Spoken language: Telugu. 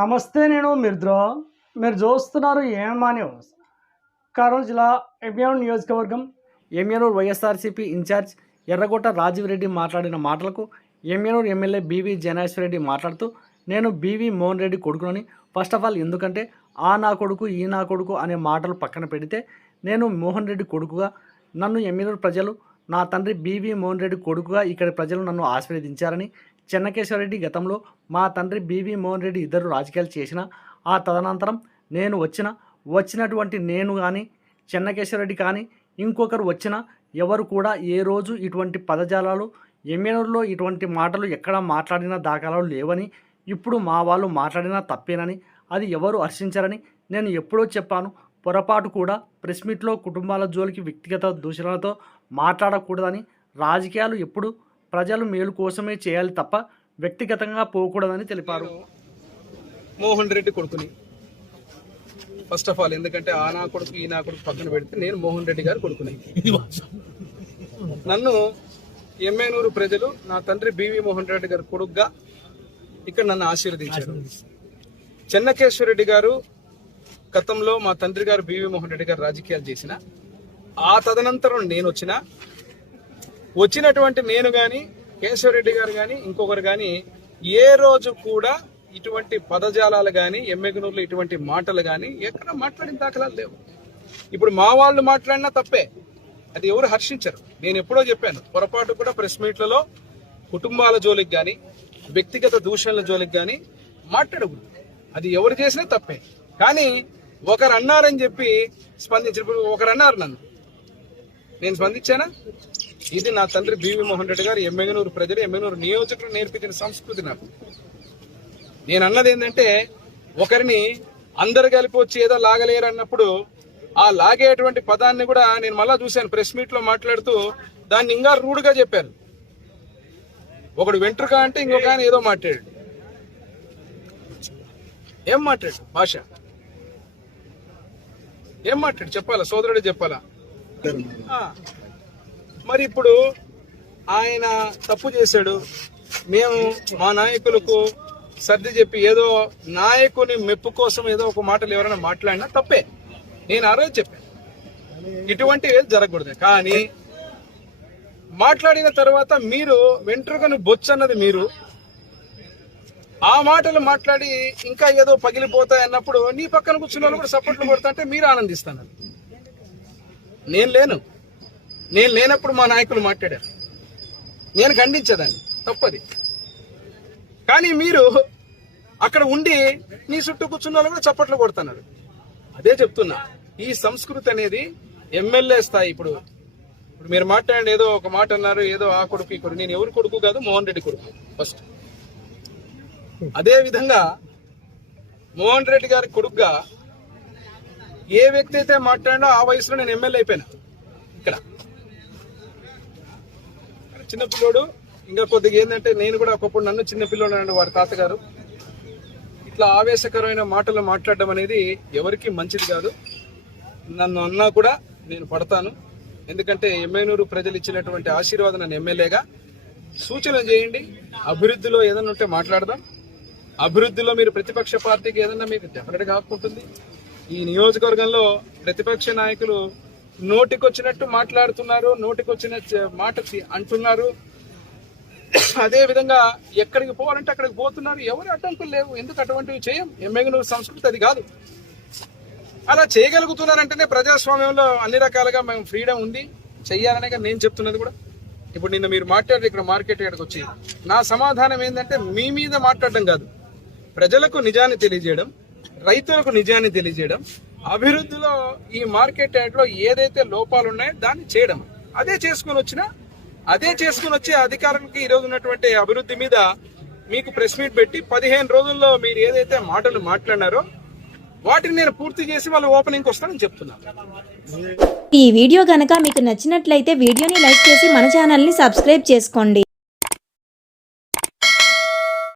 నమస్తే, నేను మిర్ద్రో. మీరు చూస్తున్నారు ఏమా న్యూస్. కర్నూలు జిల్లా ఎమ్మిగనూరు నియోజకవర్గం ఎమ్మిగనూరు వైఎస్ఆర్సీపీ ఇన్ఛార్జ్ ఎర్రగొట్ట రాజీవ్ రెడ్డి మాట్లాడిన మాటలకు ఎమ్మిగనూరు ఎమ్మెల్యే బీవీ జనాశ్వర్ రెడ్డి మాట్లాడుతూ, నేను బీవీ మోహన్ రెడ్డి కొడుకునని. ఫస్ట్ ఆఫ్ ఆల్ ఎందుకంటే ఆ నా కొడుకు ఈ నా కొడుకు అనే మాటలు పక్కన పెడితే, నేను మోహన్ రెడ్డి కొడుకుగా, నన్ను ఎమ్మిగనూరు ప్రజలు నా తండ్రి బీవీ మోహన్ రెడ్డి కొడుకుగా ఇక్కడి ప్రజలు నన్ను ఆశీర్వదించారని. చెన్నకేశ్వరరెడ్డి గతంలో మా తండ్రి బీవీ మోహన్ రెడ్డి ఇద్దరు రాజకీయాలు చేసిన ఆ తదనంతరం నేను వచ్చినటువంటి నేను కానీ చెన్నకేశ్వరరెడ్డి కానీ ఇంకొకరు వచ్చిన ఎవరు కూడా ఏ రోజు ఇటువంటి పదజాలాలు ఎమ్మెల్యేలో ఇటువంటి మాటలు ఎక్కడ మాట్లాడిన దాఖలాలు లేవని, ఇప్పుడు మా వాళ్ళు మాట్లాడినా తప్పేనని, అది ఎవరు హర్షించారని నేను ఎప్పుడో చెప్పాను. పొరపాటు కూడా ప్రెస్ మీట్లో కుటుంబాల జోలికి వ్యక్తిగత దూషణలతో మాట్లాడకూడదని, రాజకీయాలు ఎప్పుడు ప్రజలు మేలు కోసమే చేయాలి తప్ప వ్యక్తిగతంగా పోకూడదని తెలిపారు. మోహన్ రెడ్డి కొడుకుని ఫస్ట్ ఆఫ్ ఆల్, ఎందుకంటే ఆ నా కొడుకు ఈ నా కొడుకు పక్కన పెడితే నేను మోహన్ రెడ్డి గారు కొడుకుని. నన్ను ఎమ్మెగనూరు ప్రజలు నా తండ్రి బీవీ మోహన్ రెడ్డి గారు కొడుకుగా ఇక్కడ నన్ను ఆశీర్వదించారు. చెన్నకేశ్వరరెడ్డి గారు గతంలో మా తండ్రి గారు బీవీ మోహన్ రెడ్డి గారు రాజకీయాలు చేసిన ఆ తదనంతరం నేను వచ్చినటువంటి నేను కానీ కేశవరెడ్డి గారు కానీ ఇంకొకరు కానీ ఏ రోజు కూడా ఇటువంటి పదజాలాలు కానీ ఎమ్మెగనూరులో ఇటువంటి మాటలు కానీ ఎక్కడ మాట్లాడిన దాఖలాలు లేవు. ఇప్పుడు మా వాళ్ళు మాట్లాడినా తప్పే, అది ఎవరు హర్షించరు. నేను ఎప్పుడో చెప్పాను, పొరపాటు కూడా ప్రెస్ మీట్లలో కుటుంబాల జోలికి కానీ వ్యక్తిగత దూషణల జోలికి కానీ మాట్లాడకూడదు. అది ఎవరు చేసినా తప్పే. కానీ ఒకరు అన్నారని చెప్పి స్పందించినప్పుడు ఒకరు అన్నారు, నేను స్పందించానా? ఇది నా తండ్రి బీవీ మోహన్ రెడ్డి గారు ఎమ్మెగనూరు ప్రజలు ఎమ్మెగనూరు నియోజకవర్గం నేర్పించిన సంస్కృతి. నాకు నేను అన్నది ఏంటంటే, ఒకరిని అందరు కలిపి వచ్చి ఏదో లాగలేరు అన్నప్పుడు ఆ లాగేటువంటి పదాన్ని కూడా నేను మళ్ళా చూశాను ప్రెస్ మీట్ లో మాట్లాడుతూ, దాన్ని ఇంకా రూడ్గా చెప్పారు. ఒకడు వెంట్రుక అంటే ఇంకొక ఆయన ఏదో మాట్లాడాడు. ఏం మాట్లాడు భాష? ఏం మాట్లాడు చెప్పాలా? సోదరుడే చెప్పాలా? మరి ఇప్పుడు ఆయన తప్పు చేశాడు, మేము మా నాయకులకు సర్ది చెప్పి ఏదో నాయకుని మెప్పు కోసం ఏదో ఒక మాటలు ఎవరైనా మాట్లాడినా తప్పే. నేను ఆ రోజు చెప్పాను ఇటువంటివి జరగకూడదు. కానీ మాట్లాడిన తర్వాత మీరు వెంట్రుకను బొచ్చన్నది మీరు, ఆ మాటలు మాట్లాడి ఇంకా ఏదో పగిలిపోతాయి అన్నప్పుడు నీ పక్కన కూర్చున్న వాళ్ళు కూడా సపోర్ట్లు కొడతాంటే మీరు ఆనందిస్తున్నారు. నేను లేనప్పుడు మా నాయకులు మాట్లాడారు, నేను ఖండించేదాన్ని, తప్పది. కానీ మీరు అక్కడ ఉండి నీ చుట్టూ కూర్చున్న వాళ్ళు కూడా చప్పట్లు కొడుతున్నారు. అదే చెప్తున్నా, ఈ సంస్కృతి అనేది ఎమ్మెల్యే స్థాయి. ఇప్పుడు మీరు మాట్లాడండి, ఏదో ఒక మాట అన్నారు, ఏదో ఆ కొడుకు ఈ కొడుకు. నేను ఎవరి కొడుకు కాదు, మోహన్ రెడ్డి కొడుకు ఫస్ట్. అదే విధంగా మోహన్ రెడ్డి గారి కొడుకుగా ఏ వ్యక్తి అయితే మాట్లాడినా ఆ వయసులో నేను ఎమ్మెల్యే అయిపోయినా. ఇక్కడ చిన్నపిల్లోడు ఇంకా కొద్దిగా ఏంటంటే, నేను కూడా ఒకప్పుడు నన్ను చిన్నపిల్లోడు అన్నాడు వాడి తాతగారు. ఇట్లా ఆవేశకరమైన మాటలు మాట్లాడడం అనేది ఎవరికి మంచిది కాదు. నన్ను అన్నా కూడా నేను పడతాను. ఎందుకంటే ఎమ్మెగనూరు ప్రజలు ఇచ్చినటువంటి ఆశీర్వాదం, నన్ను ఎమ్మెల్యేగా సూచనలు చేయండి. అభివృద్ధిలో ఏదన్నా ఉంటే మాట్లాడదాం. అభివృద్ధిలో మీరు ప్రతిపక్ష పార్టీకి ఏదన్నా మీకు డెఫినెట్గా హక్కుంటుంది. ఈ నియోజకవర్గంలో ప్రతిపక్ష నాయకులు నోటికొచ్చినట్టు మాట్లాడుతున్నారు, నోటికొచ్చిన మాట అంటున్నారు. అదే విధంగా ఎక్కడికి పోవాలంటే అక్కడికి పోతున్నారు. ఎవరు అడ్డంకులు లేవు. ఎందుకు అటువంటివి చేయం? ఎమ్మెగనూరు సంస్కృతి అది కాదు. అలా చేయగలుగుతున్నారంటేనే ప్రజాస్వామ్యంలో అన్ని రకాలుగా మేము ఫ్రీడమ్ ఉంది, చెయ్యాలనే నేను చెప్తున్నది కూడా. ఇప్పుడు నిన్న మీరు మాట్లాడారు ఇక్కడ మార్కెట్ యార్డ్కి వచ్చి, నా సమాధానం ఏంటంటే, మీ మీద మాట్లాడడం కాదు, ప్రజలకు నిజాన్ని తెలియజేయడం, రైతులకు నిజాన్ని తెలియజేయడం, అభివృద్ధిలో ఈ మార్కెట్ యార్డ్లో ఏదైతే లోపాలు ఉన్నాయో దాన్ని చేయడం. అదే చేసుకుని వచ్చి అధికారులకి ఈరోజు ఉన్నటువంటి అభివృద్ధి మీద మీకు ప్రెస్ మీట్ పెట్టి 15 రోజుల్లో మీరు ఏదైతే మాటలు మాట్లాడినారో వాటిని నేను పూర్తి చేసి వాళ్ళు ఓపెనింగ్కి వస్తానని చెప్తున్నాను. ఈ వీడియో గనక మీకు నచ్చినట్లయితే వీడియోని లైక్ చేసి మన ఛానల్ని సబ్స్క్రైబ్ చేసుకోండి.